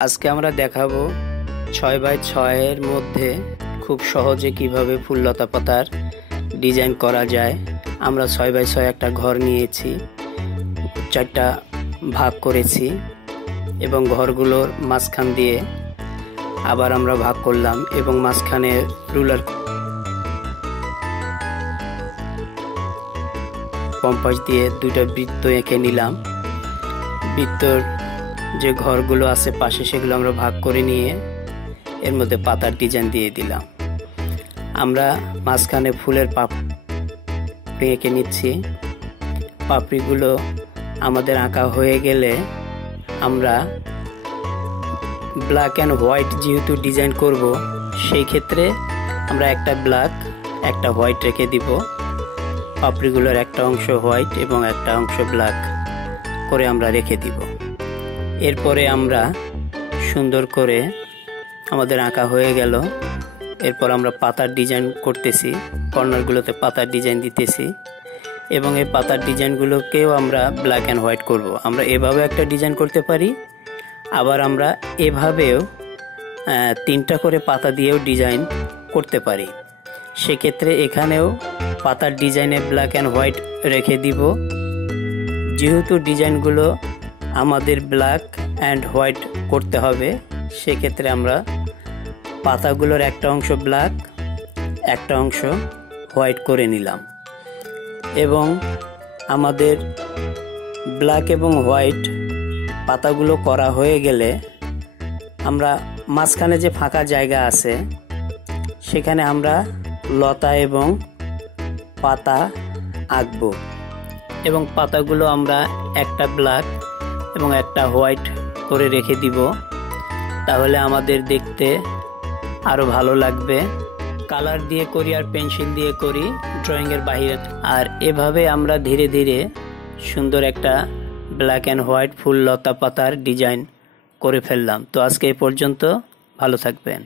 আজকে আমরা দেখাবো 6x6 এর মধ্যে খুব সহজে কিভাবে ফুললতা পাতার ডিজাইন করা যায়। আমরা 6x6 একটা ঘর নিয়েছি, 4টা ভাগ করেছি এবং ঘরগুলোর মাঝখান দিয়ে আবার আমরা ভাগ করলাম এবং মাঝখানে রুলার কম্পাস দিয়ে দুইটা বৃত্ত এঁকে নিলাম। বৃত্তর যে ঘরগুলো আছে পাশে সেগুলো আমরা ভাগ করে নিয়ে এর মধ্যে পাতার ডিজাইন দিয়ে দিলাম। আমরা মাঝখানে ফুলের পাপড়ি এঁকে নিচ্ছি। পাপড়িগুলো আমাদের আঁকা হয়ে গেলে আমরা ব্ল্যাক অ্যান্ড হোয়াইট যেহেতু ডিজাইন করব, সেই ক্ষেত্রে আমরা একটা ব্ল্যাক একটা হোয়াইট রেখে দিব। পাপড়িগুলোর একটা অংশ হোয়াইট এবং একটা অংশ ব্ল্যাক করে আমরা রেখে দিব। এরপরে আমরা সুন্দর করে আমাদের আঁকা হয়ে গেল। এরপর আমরা পাতার ডিজাইন করতেছি, কর্নারগুলোতে পাতার ডিজাইন দিতেছি এবং এই পাতার ডিজাইনগুলোকেও আমরা ব্ল্যাক অ্যান্ড হোয়াইট করব। আমরা এভাবে একটা ডিজাইন করতে পারি, আবার আমরা এভাবেও 3টা করে পাতা দিয়েও ডিজাইন করতে পারি। সেক্ষেত্রে এখানেও পাতার ডিজাইনে ব্ল্যাক অ্যান্ড হোয়াইট রেখে দিব। যেহেতু ডিজাইনগুলো আমাদের ব্ল্যাক অ্যান্ড হোয়াইট করতে হবে, সেক্ষেত্রে আমরা পাতাগুলোর একটা অংশ ব্ল্যাক একটা অংশ হোয়াইট করে নিলাম এবং আমাদের ব্ল্যাক এবং হোয়াইট পাতাগুলো করা হয়ে গেলে আমরা মাঝখানে যে ফাঁকা জায়গা আছে সেখানে আমরা লতা এবং পাতা আঁকবো এবং পাতাগুলো আমরা একটা ব্ল্যাক এবং একটা হোয়াইট করে রেখে দিব। তাহলে আমাদের দেখতে আরো ভালো লাগবে। কালার দিয়ে করি আর পেন্সিল দিয়ে করি ড্রয়িংয়ের বাইরে। আর এভাবে আমরা ধীরে ধীরে সুন্দর একটা ব্ল্যাক অ্যান্ড হোয়াইট ফুল লতা পাতার ডিজাইন করে ফেললাম। তো আজকে এই পর্যন্ত, ভালো থাকবেন।